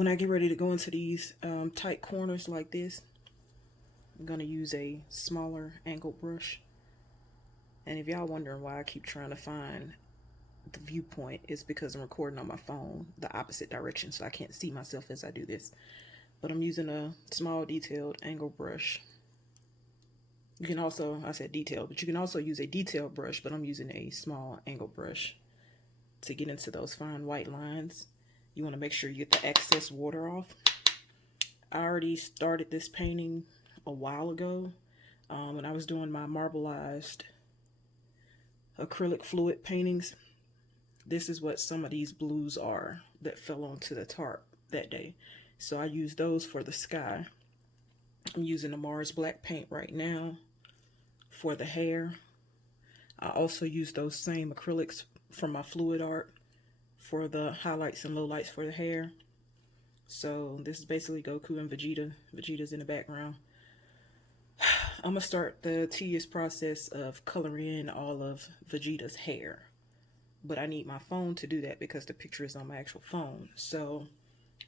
when I get ready to go into these tight corners like this, I'm going to use a smaller angled brush. And if y'all wondering why I keep trying to find the viewpoint, it's because I'm recording on my phone the opposite direction, so I can't see myself as I do this. But I'm using a small detailed angled brush. You can also, I said detailed, but you can also use a detailed brush, but I'm using a small angled brush to get into those fine white lines. You want to make sure you get the excess water off. I already started this painting a while ago when I was doing my marbleized acrylic fluid paintings. This is what some of these blues are that fell onto the tarp that day. So I used those for the sky. I'm using the Mars black paint right now for the hair. I also use those same acrylics from my fluid art for the highlights and lowlights for the hair. So this is basically Goku and Vegeta. Vegeta's in the background. I'm gonna start the tedious process of coloring in all of Vegeta's hair. But I need my phone to do that because the picture is on my actual phone. So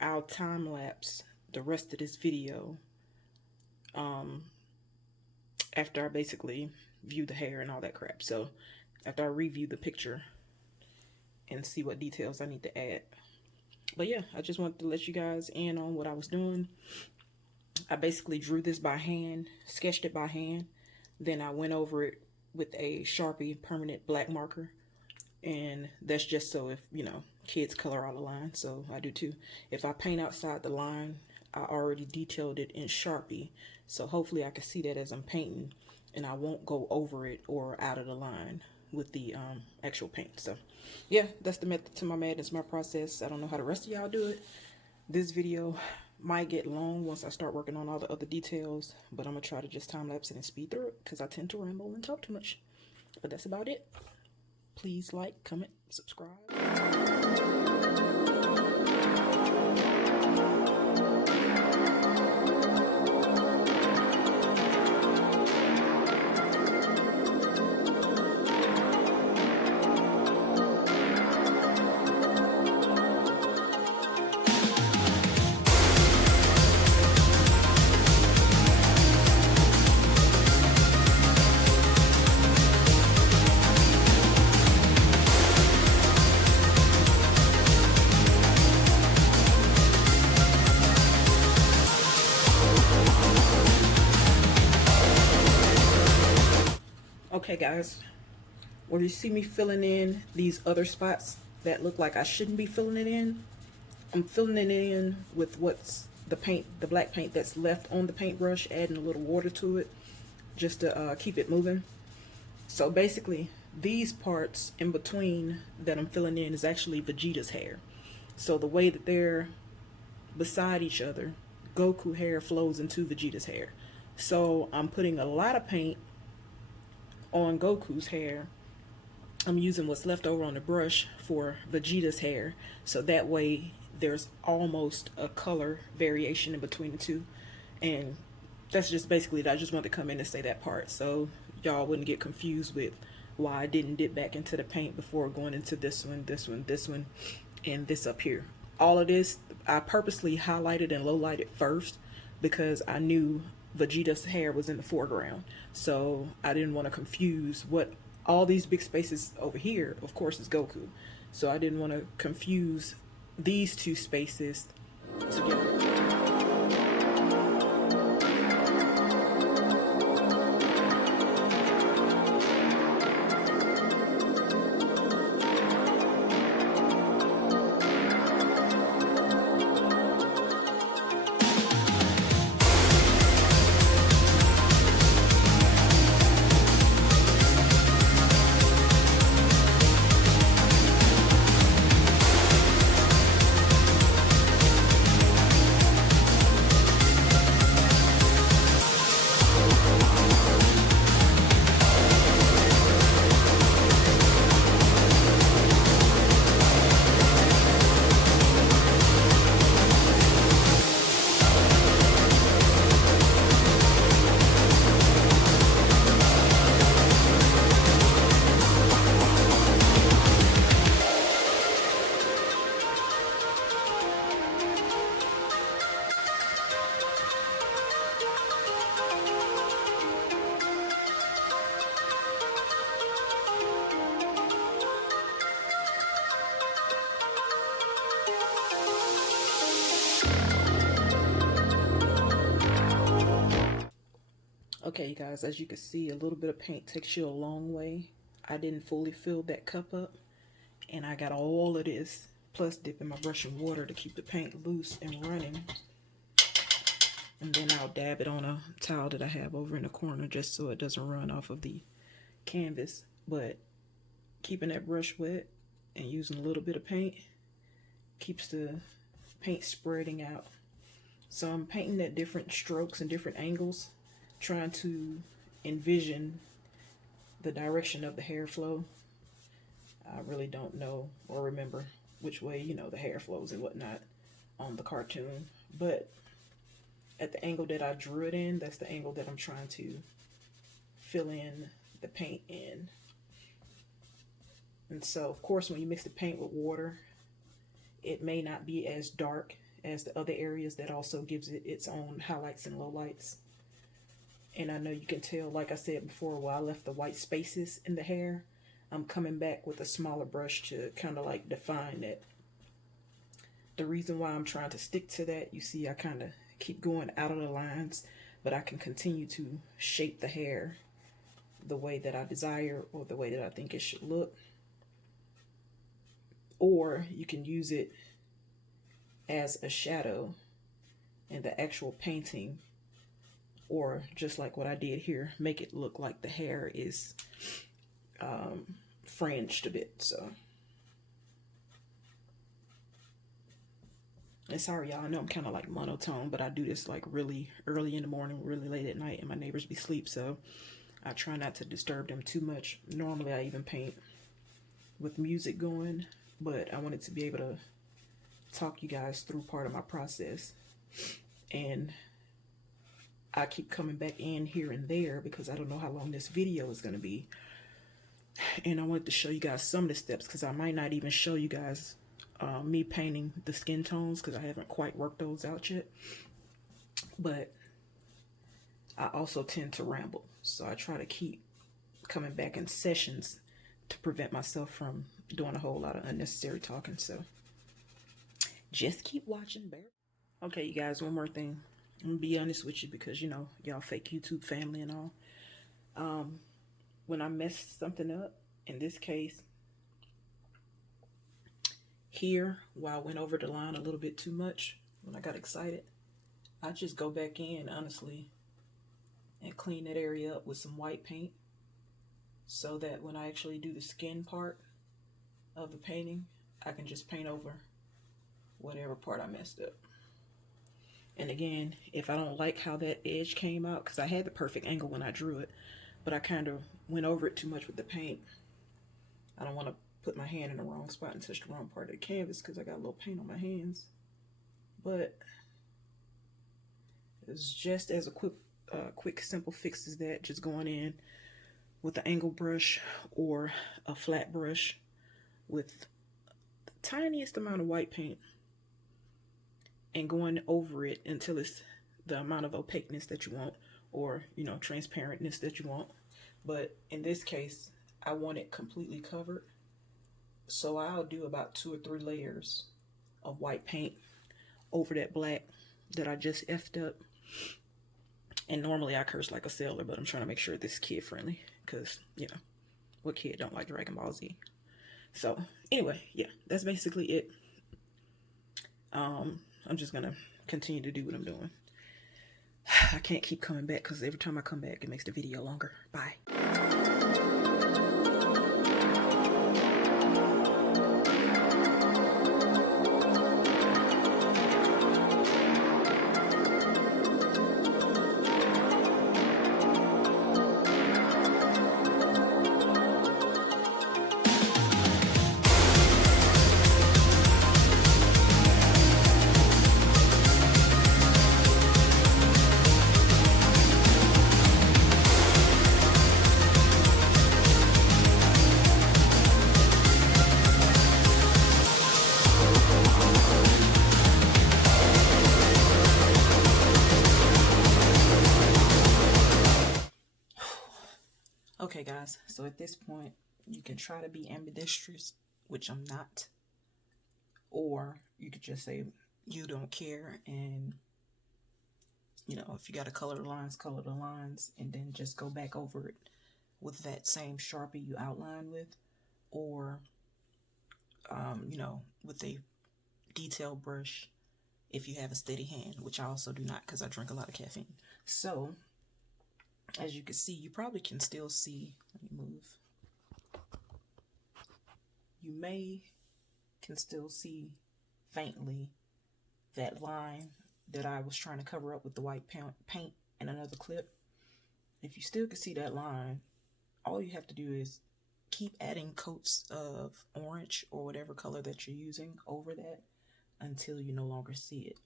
I'll time lapse the rest of this video after I basically view the hair and all that crap. So after I review the picture and see what details I need to add. But yeah, I just wanted to let you guys in on what I was doing. I basically drew this by hand, sketched it by hand. Then I went over it with a Sharpie permanent black marker. And that's just so if, you know, kids color all the lines. So I do too. If I paint outside the line, I already detailed it in Sharpie. So hopefully I can see that as I'm painting. And I won't go over it or out of the line with the actual paint. So yeah, that's the method to my madness, my process. I don't know how the rest of y'all do it. This video might get long once I start working on all the other details, but I'm gonna try to just time lapse it and speed through it because I tend to ramble and talk too much. But that's about it. Please like, comment, subscribe. Okay guys, where you see me filling in these other spots that look like I shouldn't be filling it in, I'm filling it in with what's the paint, the black paint that's left on the paintbrush, adding a little water to it just to keep it moving. So basically these parts in between that I'm filling in is actually Vegeta's hair. So the way that they're beside each other, Goku hair flows into Vegeta's hair. So I'm putting a lot of paint on Goku's hair. I'm using what's left over on the brush for Vegeta's hair, so that way there's almost a color variation in between the two. And that's just basically it. I just wanted to come in and say that part so y'all wouldn't get confused with why I didn't dip back into the paint before going into this one, this one, this one, and this up here. All of this I purposely highlighted and low lighted first because I knew Vegeta's hair was in the foreground, so I didn't want to confuse what all these big spaces over here, of course, is Goku. So I didn't want to confuse these two spaces together. Okay guys, as you can see, a little bit of paint takes you a long way. I didn't fully fill that cup up, and I got all of this, plus dipping my brush in water to keep the paint loose and running. And then I'll dab it on a towel that I have over in the corner just so it doesn't run off of the canvas. But keeping that brush wet and using a little bit of paint keeps the paint spreading out. So I'm painting at different strokes and different angles, trying to envision the direction of the hair flow. I really don't know or remember which way, you know, the hair flows and whatnot on the cartoon, but at the angle that I drew it in, that's the angle that I'm trying to fill in the paint in. And so, of course, when you mix the paint with water, it may not be as dark as the other areas. That also gives it its own highlights and lowlights. And I know you can tell, like I said before, while I left the white spaces in the hair, I'm coming back with a smaller brush to kind of like define that. The reason why I'm trying to stick to that, you see I kind of keep going out of the lines, but I can continue to shape the hair the way that I desire or the way that I think it should look. Or you can use it as a shadow in the actual painting, or just like what I did here, make it look like the hair is fringed a bit. So, and sorry y'all, I know I'm kind of like monotone, but I do this like really early in the morning, really late at night, and my neighbors be asleep, so I try not to disturb them too much. Normally I even paint with music going, but I wanted to be able to talk you guys through part of my process. And I keep coming back in here and there because I don't know how long this video is going to be. And I wanted to show you guys some of the steps, because I might not even show you guys me painting the skin tones, because I haven't quite worked those out yet. But I also tend to ramble, so I try to keep coming back in sessions to prevent myself from doing a whole lot of unnecessary talking. So just keep watching, bear. Okay, you guys, one more thing. I'm gonna be honest with you, because you know y'all fake YouTube family and all. When I mess something up, in this case here, while I went over the line a little bit too much when I got excited, I just go back in honestly and clean that area up with some white paint, so that when I actually do the skin part of the painting, I can just paint over whatever part I messed up. And again, if I don't like how that edge came out, because I had the perfect angle when I drew it, but I kind of went over it too much with the paint. I don't want to put my hand in the wrong spot and touch the wrong part of the canvas, because I got a little paint on my hands. But it's just as a quick simple fix as that, just going in with an angle brush or a flat brush with the tiniest amount of white paint and going over it until it's the amount of opaqueness that you want, or, you know, transparentness that you want. But in this case, I want it completely covered. So I'll do about 2 or 3 layers of white paint over that black that I just effed up. And normally I curse like a sailor, but I'm trying to make sure this is kid friendly, because, you know, what kid don't like Dragonball Z? So anyway, yeah, that's basically it. I'm just gonna continue to do what I'm doing. I can't keep coming back, because every time I come back it makes the video longer. Bye. Okay guys, so at this point you can try to be ambidextrous, which I'm not, or you could just say you don't care and you know, if you got to color the lines, and then just go back over it with that same Sharpie you outlined with, or, you know, with a detail brush if you have a steady hand, which I also do not because I drink a lot of caffeine. So, as you can see, you probably can still see, let me move. You can still see faintly that line that I was trying to cover up with the white paint and another clip. If you still can see that line, all you have to do is keep adding coats of orange or whatever color that you're using over that until you no longer see it.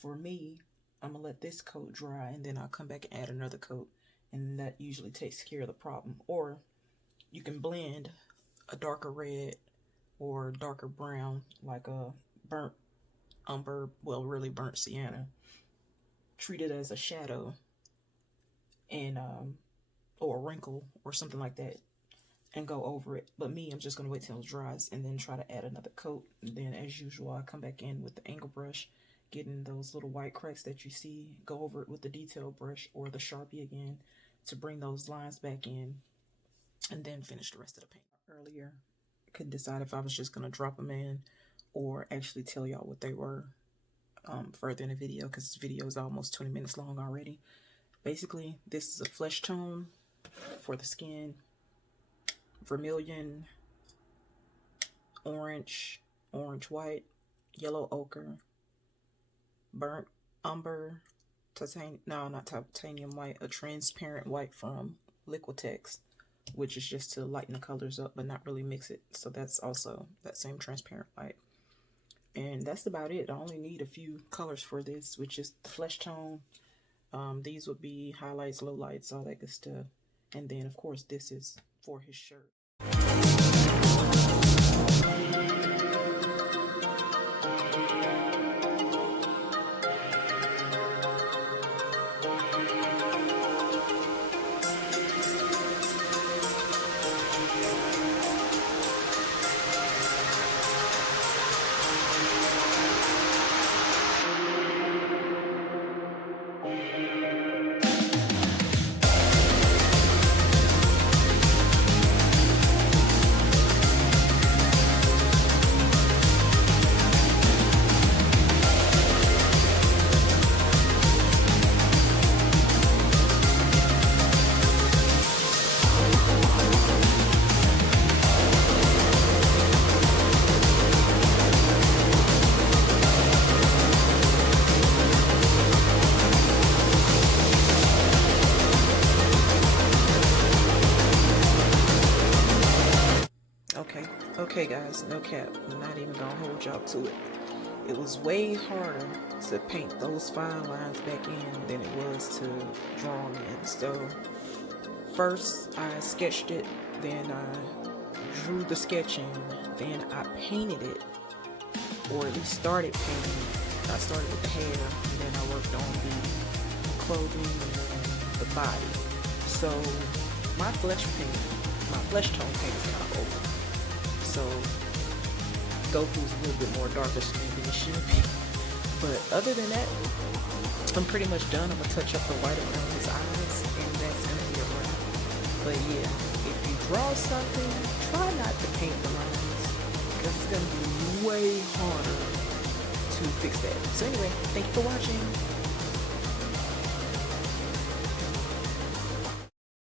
For me, I'm gonna let this coat dry and then I'll come back and add another coat, and that usually takes care of the problem. Or you can blend a darker red or darker brown, like a burnt umber, well, really burnt sienna, treat it as a shadow, and or a wrinkle or something like that, and go over it. But me, I'm just gonna wait till it dries and then try to add another coat. And then, as usual, I come back in with the angle brush, getting those little white cracks that you see, go over it with the detail brush or the Sharpie again to bring those lines back in, and then finish the rest of the paint. Earlier, I couldn't decide if I was just gonna drop them in or actually tell y'all what they were further in the video, because this video is almost 20 minutes long already. Basically, this is a flesh tone for the skin, vermilion, orange, orange white, yellow ochre, burnt umber, not titanium white, a transparent white from Liquitex, which is just to lighten the colors up but not really mix it. So that's also that same transparent white. And that's about it. I only need a few colors for this, which is the flesh tone. These would be highlights, lowlights, all that good stuff. And then, of course, this is for his shirt. Okay guys, no cap, I'm not even gonna hold y'all to it. It was way harder to paint those fine lines back in than it was to draw them in. So first I sketched it, then I drew the sketch in, then I painted it, or at least started painting it. I started with the hair, and then I worked on the clothing and the body. So my flesh tone paint is kind of over. So Goku's a little bit more darker skin than it should be. But other than that, I'm pretty much done. I'm gonna touch up the white around his eyes, and that's gonna be a wrap. But yeah, if you draw something, try not to paint the lines, because it's gonna be way harder to fix that. So anyway, thank you for watching.